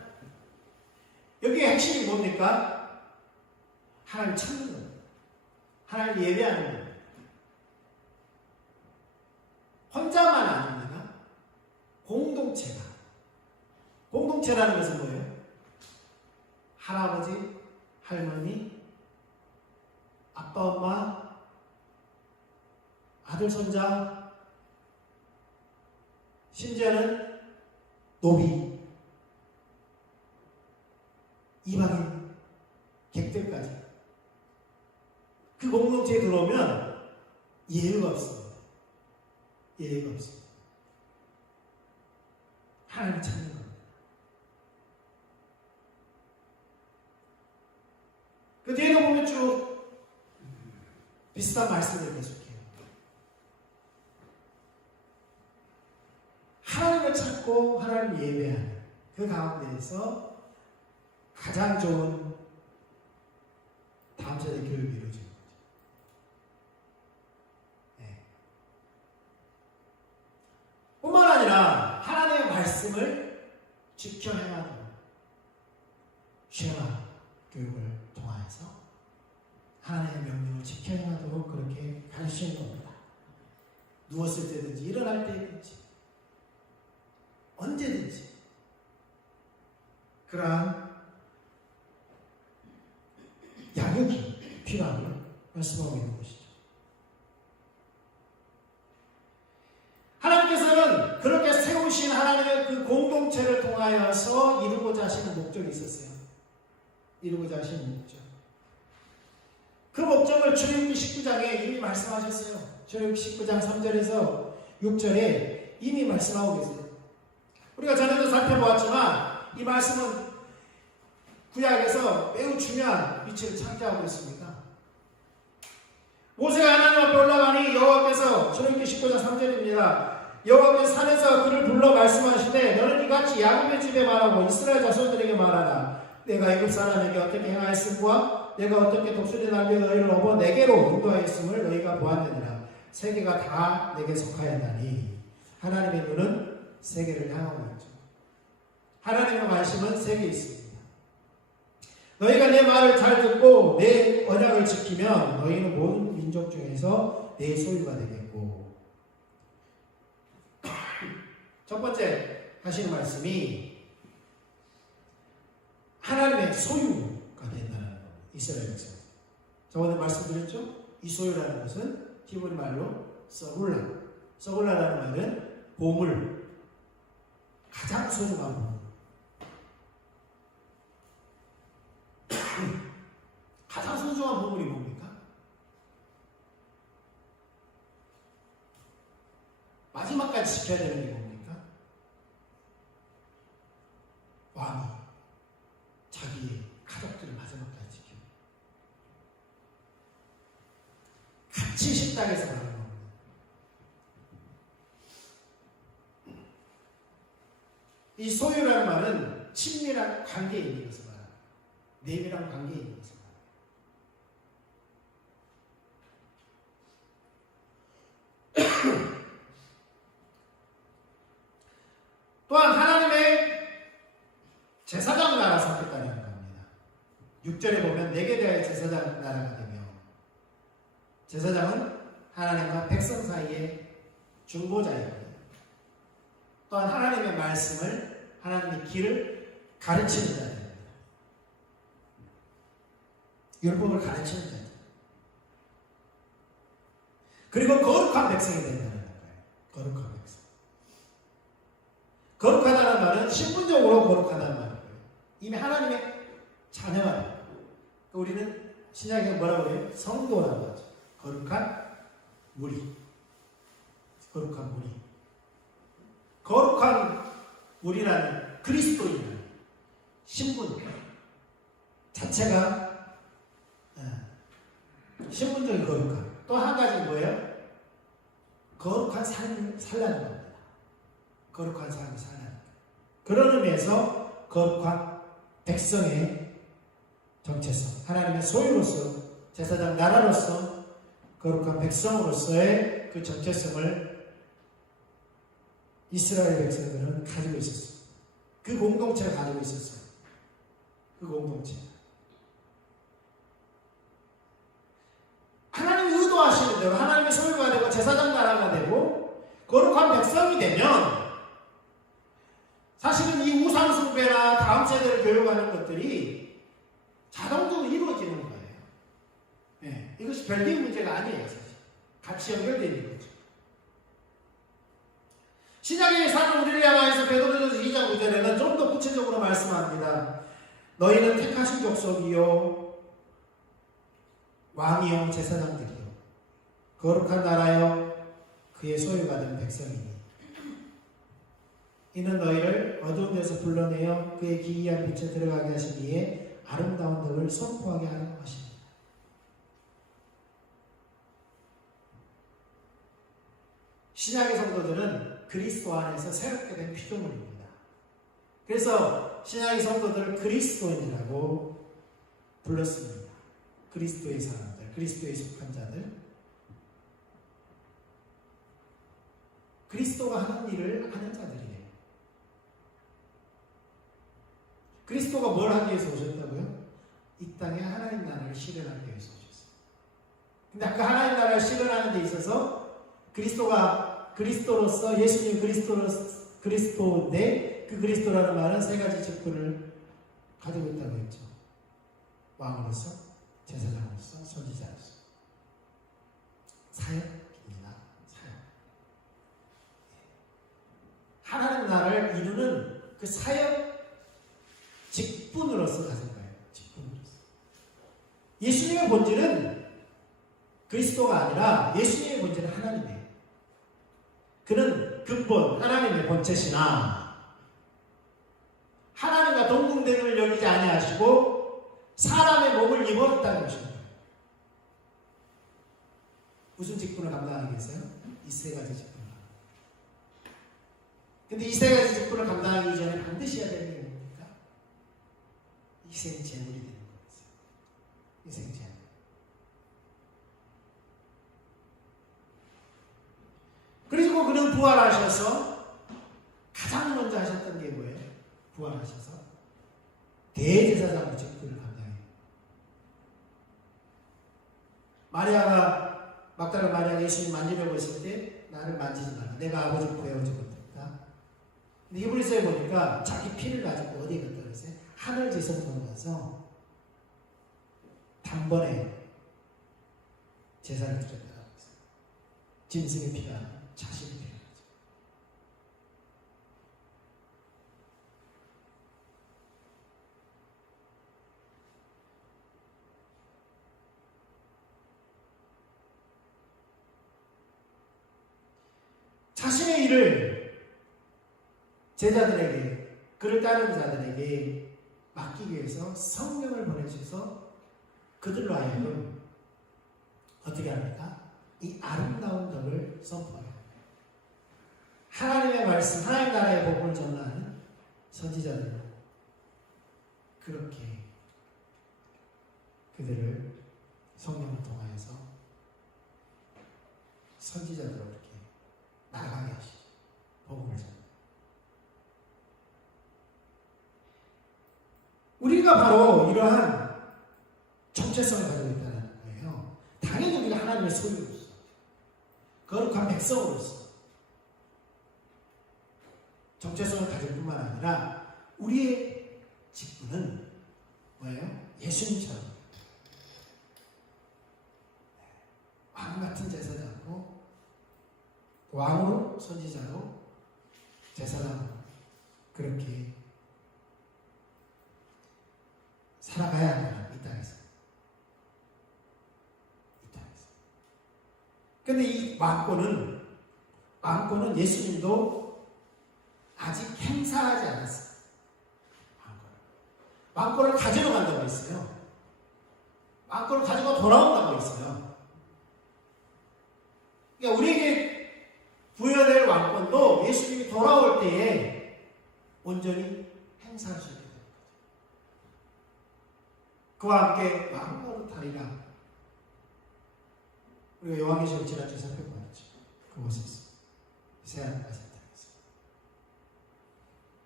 여기에 핵심이 뭡니까? 하나님 찾는 것 하나님 예배하는 것 혼자만 아닙니다. 공동체라는 것은 뭐예요? 할아버지, 할머니, 아빠, 엄마, 아들, 손자 심지어는 노비, 이방인, 객들까지 그 공동체에 들어오면 예의가 없습니다. 예의가 없습니다. 하나님 찾는 겁니다. 그 뒤에도 보면 쭉 비슷한 말씀을 계속해요. 하나님을 찾고 하나님을 예배하는 그 가운데에서 가장 좋은 다음 세대 교육이 이루어지는 거죠. 네. 뿐만 아니라 하나님의 말씀을 지켜 행하는 쉐마 교육을 통하여서 하나님의 명령을 지켜 행하도록 그렇게 가르치는 겁니다. 누웠을 때든지 일어날 때든지 언제든지 그러한 양육이 필요함을 말씀하고 있는 것이죠. 하나님께서는 그렇게 세우신 하나님의 그 공동체를 통하여서 이루고자 하시는 목적이 있었어요. 이루고자 하시는 목적. 그 목적을 출애굽기 19장에 이미 말씀하셨어요. 출애굽기 19장 3절에서 6절에 이미 말씀하고 계세요. 우리가 전에도 살펴보았지만 이 말씀은 구약에서 매우 중요한 위치를 차지하고 있습니다. 모세가 하나님 앞에 올라가니 여호와께서 출애굽기 19장 3절입니다. 여호와께서 산에서 그를 불러 말씀하시되 너는 이같이 야곱의 집에 말하고 이스라엘 자손들에게 말하라. 내가 애굽 사람에게 어떻게 행하였음과 내가 어떻게 독수리 날개 너희를 업어 내게로 인도하였음을 너희가 보았느니라. 세계가 다 내게 속하였나니 하나님의 눈은 세계를 향하고 있죠. 하나님의 말씀은 세계에 있습니다. 너희가 내 말을 잘 듣고 내 언약을 지키면 너희는 모든 민족 중에서 내 소유가 되겠고 첫 번째 하시는 말씀이 하나님의 소유가 된다는 겁니다. 이스라엘 백성. 저번에 말씀드렸죠? 이 소유라는 것은 히브리 말로 서굴라라는 말은 보물, 가장 소중한 보물. 가장 소중한 보물이 뭡니까? 마지막까지 지켜야 되는 게 뭡니까? 왕이 자기의 가족들을 마지막까지 지키고 같이 식탁에서 말하는 겁니다. 이 소유라는 말은 친밀한 관계에 있는 것을 말합니다. 내밀한 관계에 있는 것을 말합니다. 또한 하나님의 제사장 나라 삼겠다 6절에 보면 내게 대하여 제사장 나라가 되며, 제사장은 하나님과 백성 사이의 중보자입니다. 또한 하나님의 말씀을, 하나님의 길을 가르치는 자입니다. 율법을 가르치는 자입니다. 그리고 거룩한 백성이 된다는 거예요. 거룩한 백성. 거룩하다는 말은 신분적으로 거룩하다는 말이고요. 이미 하나님의 자녀예요. 우리는 신약에서 뭐라고 해요? 성도라고 하죠. 거룩한 무리. 거룩한 무리. 거룩한 무리라는 그리스도인의 신분 자체가 신분적인 거룩함. 또 한 가지 뭐예요? 거룩한 삶을 살라는 겁니다. 거룩한 삶을 살라는 거예요. 그런 의미에서 거룩한 백성의 정체성, 하나님의 소유로서, 제사장 나라로서, 거룩한 백성으로서의 그 정체성을 이스라엘 백성들은 가지고 있었어요. 그 공동체가 가지고 있었어요. 그 공동체. 하나님이 의도하시는 대로 하나님의 소유가 되고 제사장 나라가 되고 거룩한 백성이 되면 사실은 이 우상 숭배나 다음 세대를 교육하는 것들이 자동적으로 이루어지는 거예요. 네, 이것이 별개의 문제가 아니에요. 사실. 같이 연결되어 있는 거죠. 신약의 사는 우리를 향하여서 베드로전서 2장 9절에는 좀 더 구체적으로 말씀합니다. 너희는 택하신 족속이요 왕이요 제사장들이요 거룩한 나라요 그의 소유가 된 백성이니 이는 너희를 어두운 데서 불러내어 그의 기이한 빛에 들어가게 하신 이에 아름다운 덕을 선포하게 하는 것입니다. 신약의 성도들은 그리스도 안에서 새롭게 된 피조물입니다. 그래서 신약의 성도들을 그리스도인이라고 불렀습니다. 그리스도의 사람들, 그리스도에 속한 자들, 그리스도가 하는 일을 하는 자들이에요. 그리스도가 뭘 하기 위해서 오셨다고요? 이 땅에 하나님 나라를 실현하기 위해서 오셨어요. 근데 그 하나님 나라를 실현하는 데 있어서 그리스도가 그리스도로서, 예수님 그리스도인데 그 그리스도라는 말은 세 가지 직분을 가지고 있다고 했죠. 왕으로서, 제사장으로서, 선지자로서. 사역입니다. 사역. 하나님 나라를 이루는 그 사역 직분으로서 가진 거예요. 직분으로서. 예수님의 본질은 그리스도가 아니라 예수님의 본질은 하나님이에요. 그는 근본 하나님의 본체시나 하나님과 동등됨을 여기지 아니하시고 사람의 몸을 입었다는 것입니다. 무슨 직분을 감당하기 위해서요? 이 세 가지 직분을. 근데 이 세 가지 직분을 감당하기 이전에 반드시 해야 되는 게 뭡니까? 희생 제물이 되는 거였어요. 희생 제물. 그리고 그는 부활하셔서 가장 먼저 하셨던 게 뭐예요? 부활하셔서 대제사장의 직분을 감당해요. 막다른 마리아가 예수님 만지려고 했을 때 나를 만지지 말라. 내가 아버지 구해오지 못했다. 근데 히브리서에 보니까 자기 피를 가지고 어디에 갔다 그랬어요? 하늘 지성소로 가서 단번에 제사를 드렸다고 했어요. 짐승의 피가 자신의 피가 되죠. 자신의 일을 제자들에게, 그를 따르는 자들에게 맡기기 위해서 성령을 보내주셔서 그들로 하여금 어떻게 합니까? 이 아름다운 덕을 선포해요. 하나님의 말씀, 하나님 나라의 복음을 전하는 선지자들로 그렇게 그들을 성령을 통하여서 선지자들로 이렇게 나가게 하시죠. 복음을 전하는. 우리가 바로 이러한 정체성을 가지고 있다는 거예요. 당연히 우리가 하나님의 소유로서, 거룩한 백성으로서 정체성을 가질 뿐만 아니라 우리의 직분은 뭐예요? 예수님처럼 왕 같은 제사장으로, 왕으로, 선지자로, 제사장으로 그렇게 살아가야 합니다. 이 땅에서. 근데 이 왕권은 예수님도 아직 행사하지 않았어요. 왕권을 가지러 간다고 했어요. 왕권을 가지고 돌아온다고 했어요. 그러니까 우리에게 부여될 왕권도 예수님이 돌아올 때에 온전히 행사할 수 있게 됩니다. 그와 함께 왕으로 타리라. 우리가 요한계시록 지난주에 살펴보았죠. 그곳에서 이사야 말씀드렸어요.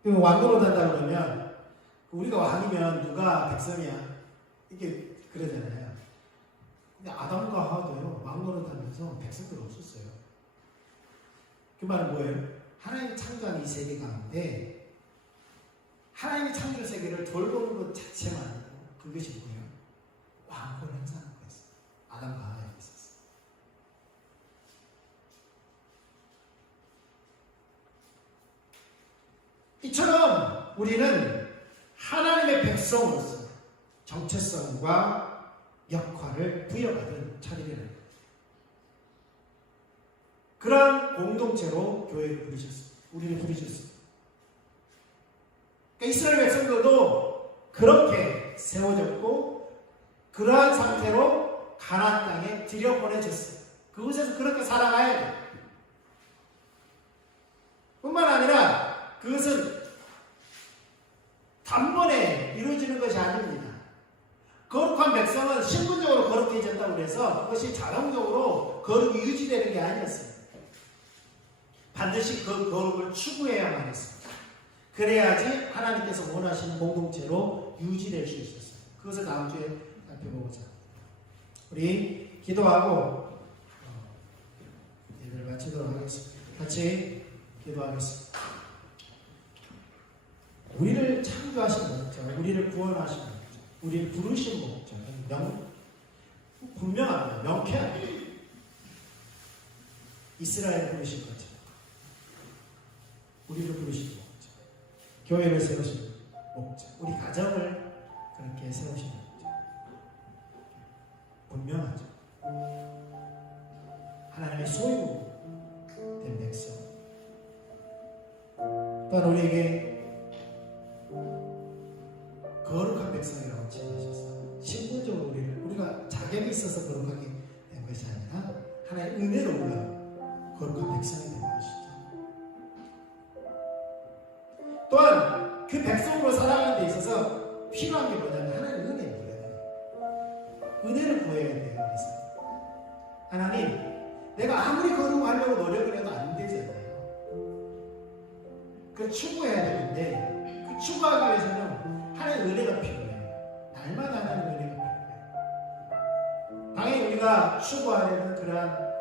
그 왕으로 탄다 그러면 우리가 왕이면 누가 백성이야 이렇게 그러잖아요. 근데 아담과 하와도요 왕으로 타면서 백성들 없었어요. 그 말은 뭐예요? 하나님이 창조한 이 세계 가운데 하나님이 창조 세계를 돌보는 것 자체만 그것이 뭐예요? 왕권을 행사하는 거였어요. 아담과 하와에 있었어요. 이처럼 우리는 하나님의 백성으로서 정체성과 역할을 부여받은 차리라는 거예요. 그러한 공동체로 교회를 부르셨어요. 우리를 부르셨어요. 그러니까 이스라엘 백성들도 그렇게 세워졌고 그러한 상태로 가나안 땅에 들여보내졌어요. 그곳에서 그렇게 살아가야 돼요. 뿐만 아니라 그것은 단번에 이루어지는 것이 아닙니다. 거룩한 백성은 신분적으로 거룩해졌다고 해서 그것이 자동적으로 거룩이 유지되는 게 아니었어요. 반드시 그 거룩을 추구해야만 했습니다. 그래야지 하나님께서 원하시는 공동체로 유지될 수 있었어요. 그것을 다음 주에 살펴보고자 합니다. 우리 기도하고 예배를 마치도록 하겠습니다. 같이 기도하겠습니다. 우리를 창조하신 목적, 우리를 구원하신 목적, 우리를 부르신 목적은 분명합니다. 명쾌합니다. 이스라엘 부르신 것처럼 우리를 부르신 목적, 교회를 세우신 목적, 우리 가정을 그렇게 세우신 목적 분명하죠. 하나님의 소유된 백성, 또한 우리에게 거룩한 백성이라고 칭하셨어요. 신분적으로 우리가 자격이 있어서 거룩하게 된 것이 아니라 하나의 은혜로 우리가 거룩한 백성이 된 것이죠. 또한 그 백성으로 살아가는 데 있어서 필요한 게 뭐냐면 하나님의 은혜를 구해야 돼요. 은혜를 구해야 돼요. 그래서 하나님, 내가 아무리 거룩하려고 노력을 해도 안 되잖아요. 그걸 추구해야 되는데 그 추구하기 위해서는 하나님의 은혜가 필요해요. 날마다 하나님의 은혜가 필요해요. 당연히 우리가 추구하려는 그러한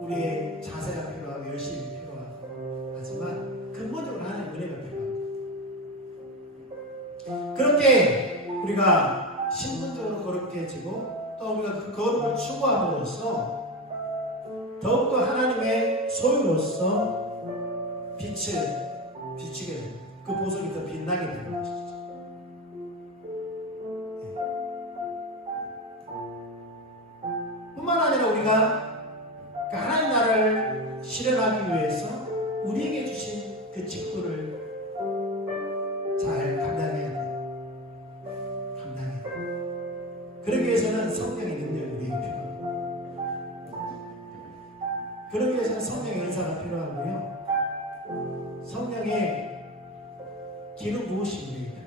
우리의 자세가 필요하고 열심이 필요하고 하지만 근본적으로 하나님의 은혜가 필요합니다. 그렇게 우리가 신분적으로 거룩해지고 또 우리가 그 거룩을 추구함으로써 더욱더 하나님의 소유로서 빛을 비추게 됩니다. 그 보석이 더 빛나게 되는 것이죠. 뿐만 아니라 우리가 그 하나님 나라를 실현하기 위해서 우리에게 주신 그 직분을 잘 감당해야 돼요. 감당해야 돼요. 그러기 위해서는 성령의 능력이 우리에게 필요합니다. 그러기 위해서는 성령의 은사가 필요하고요. 성령의 기름 부으심이 우리에게 필요합니다.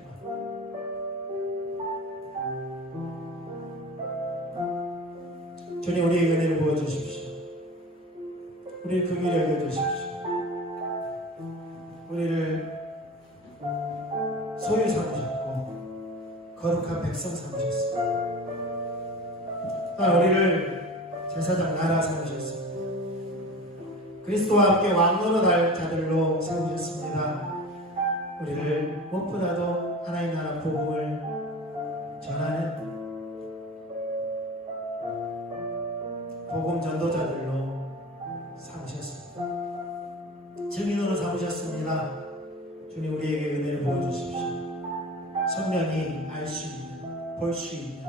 주님, 우리에게 은혜를 부어주십시오. 우리를 그 길에 여겨주십시오. 우리를 소유 삼으셨고 거룩한 백성 삼으셨습니다. 우리를 제사장 나라 삼으셨습니다. 그리스도와 함께 왕노릇할 자들로 세우셨습니다. 우리를 무엇보다도 하나님 나라 복음을 전하는 복음 전도자들로 삼으셨습니다. 증인으로 삼으셨습니다. 주님, 우리에게 은혜를 보여주십시오. 선명히 알 수 있는, 볼 수 있는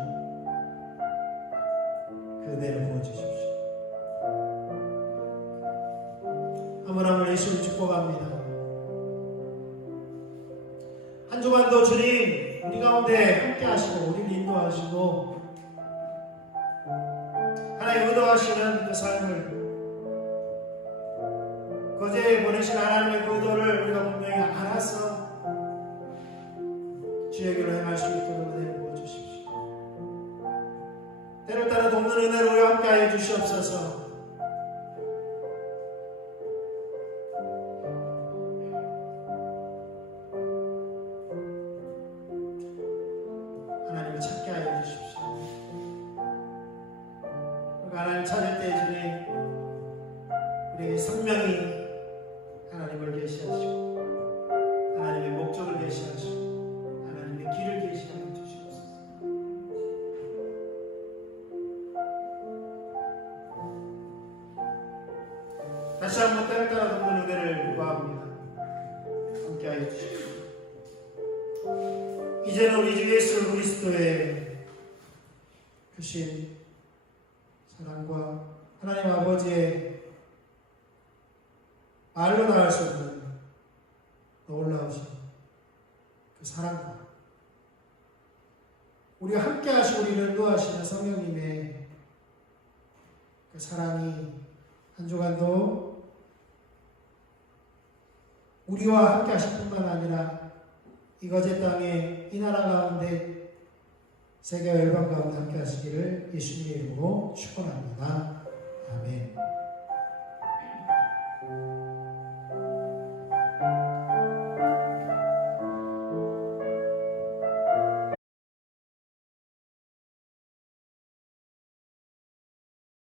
그 은혜를 보여주십시오. 한 분 한 분 예수를 축복합니다. 한 주간도 주님 우리 가운데 함께 하시고 우리를 인도하시고 하나님 의도하시는 그 삶을, 거제에 보내신 하나님의 그 의도를 우리가 분명히 알아서 주의 길로 행할 수 있도록 은혜를 부어주십시오. 때를 따라 돕는 은혜로 우리와 함께하여 주시옵소서. 하나님을 찾게 하여 주십시오. 우리가 하나님을 찾을 때 주님 우리에게 선명히 하나님을 계시하시고 하나님의 목적을 계시하시고 하나님의 길을 계시하여 주시옵소서. 다시 한번 때를 따라 돕는 은혜를 구합니다. 함께하여 주십시오. 이제는 우리 주 예수 그리스도의 크신 사랑과 하나님 아버지의 말로 나갈 수 없는 놀라우신 그 사랑과 우리가 함께 하시고 우리를 인도하시는 성령님의 그 사랑이 한 주간도 우리와 함께 하실 뿐만 아니라 이 거제 땅에 이 나라 가운데 세계와 열방 가운데 함께 하시기를 예수님의 이름으로 축원합니다.